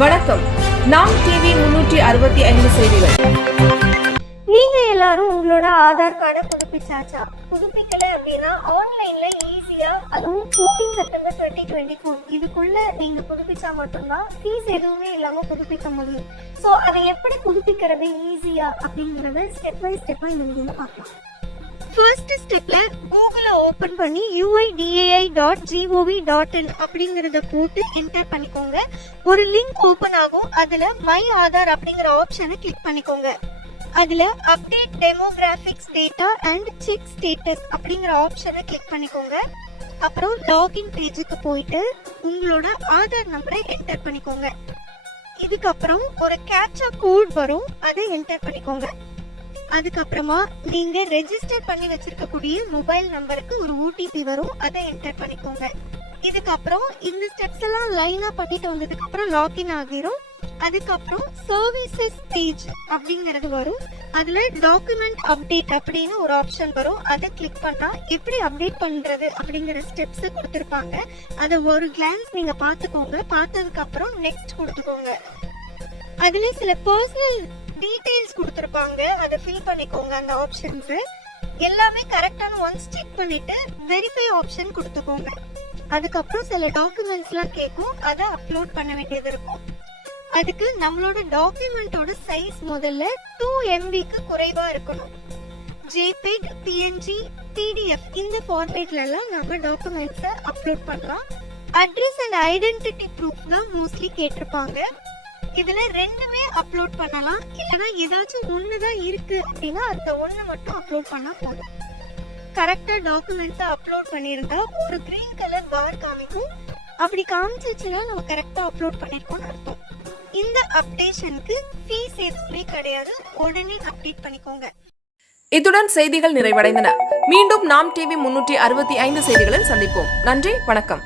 வணக்கம். நாம் டிவி முன்னூற்றி அறுபத்தி ஐந்து செய்திகள். நீங்க எல்லாரும் உங்களோட ஆதார் கார்டை புதுப்பிச்சாச்சா? புதுப்பிக்கல அப்படின்னா ஆன்லைன்ல ஈஸியா அதுவும் fourteen September twenty twenty four இதுக்குள்ள நீங்க புதுப்பிச்சா மட்டும்தான் ஃபீஸ் எதுவுமே இல்லாம புதுப்பிக்க முடியும். ஸோ அதை எப்படி புதுப்பிக்கிறது ஈஸியா அப்படிங்கறத ஸ்டெப் பை ஸ்டெப்பா இந்த வீடியோல பார்க்கலாம். ஃபர்ஸ்ட் ஸ்டெப்ல கூகுளை ஓபன் பண்ணி UIDAI dot GOV dot in அப்படிங்கறத போட்டு என்டர் பண்ணிக்கோங்க. ஒரு லிங்க் ஓபன் ஆகும். அதுல மை ஆதார் அப்படிங்கிற ஆப்ஷனை கிளிக் பண்ணிக்கோங்க. அதுல update demographics data and check status அப்படிங்கிற ஆப்ஷனை கிளிக் பண்ணிக்கோங்க. அப்புறம் லாகின் பேஜுக்கு போயிட்டு உங்களோட ஆதார் நம்பரை என்டர் பண்ணிக்கோங்க. இதுக்கப்புறம் ஒரு கேப்சா கோட் வரும். அதை என்டர் பண்ணிக்கோங்க. அதுக்கப்புறமா நீங்க ரெஜிஸ்டர் பண்ணி வச்சிருக்கக்கூடிய மொபைல் நம்பருக்கு ஒரு ஓடிபி வரும். அதை என்டர் பண்ணிக்கோங்க. இதுக்கப்புறம் இந்த ஸ்டெப்ஸ் எல்லாம் லைனா பண்ணிட்டு வந்ததுக்கு அப்புறம் லாகின் ஆகிரும். அதுக்கப்புறம் சர்வீசஸ் பேஜ் அப்படிங்கிறது வரும். அதுல டாக்குமெண்ட் அப்டேட் அப்படின்னு ஒரு ஆப்ஷன் வரும். அதை கிளிக் பண்ணா எப்படி அப்டேட் பண்றது அப்படிங்கிற ஸ்டெப்ஸ் கொடுத்துருப்பாங்க. அதை ஒரு கிளான்ஸ் நீங்க பாத்துக்கோங்க பார்த்ததுக்கு அப்புறம் நெக்ஸ்ட் கொடுத்துக்கோங்க. அதுல சில பர்சனல் டீடைல்ஸ் கொடுத்துருப்பாங்க. அதை ஃபில் பண்ணிக்கோங்க அந்த ஆப்ஷன்ஸ் எல்லாமே கரெக்டான ஒன்ஸ் செக் பண்ணிட்டு வெரிஃபை ஆப்ஷன் கொடுத்துக்கோங்க. அதுக்கப்புறம் சில டாக்குமெண்ட்ஸ்லாம் கேட்கும். அதை அப்லோட் பண்ண வேண்டியது இருக்கும். அதுக்கு நம்மளோட டாக்குமெண்டோட சைஸ் முதல்ல டூ எம்பிக்கு குறைவா இருக்கணும். ஜேபிக் பிஎன்ஜி பிடிஎஃப் இந்த ஃபார்மேட்ல எல்லாம் நம்ம டாக்குமெண்ட்ஸை அப்லோட் பண்ணலாம். அட்ரஸ் அண்ட் ஐடென்டிட்டி ப்ரூஃப் தான் மோஸ்ட்லி கேட்டிருப்பாங்க. இதுல ரெண்டு அப்லோட் பண்ணலாம். இல்லைனா ஏதாச்சும் ஒன்று தான் இருக்கு அப்படின்னா அந்த ஒன்று மட்டும் அப்லோட் பண்ணா போதும். கரெக்டா டாக்குமெண்ட்ஸை அப்லோட் பண்ணியிருந்தா ஒரு கிரீன் கலர் பார் காமிக்கும். அப்படி காமிச்சிச்சுன்னா நம்ம கரெக்டா அப்லோட் பண்ணிருக்கோம்னு அர்த்தம். இந்த அப்டேஷனுக்கு ஃபீஸ் எதுவுமே கிடையாது. உடனே அப்டேட் பண்ணிக்கோங்க. இத்துடன் செய்திகள் நிறைவடைந்தன. மீண்டும் நாம் டிவி முன்னூற்றி அறுபத்தி ஐந்து செய்திகளில் சந்திப்போம். நன்றி வணக்கம்.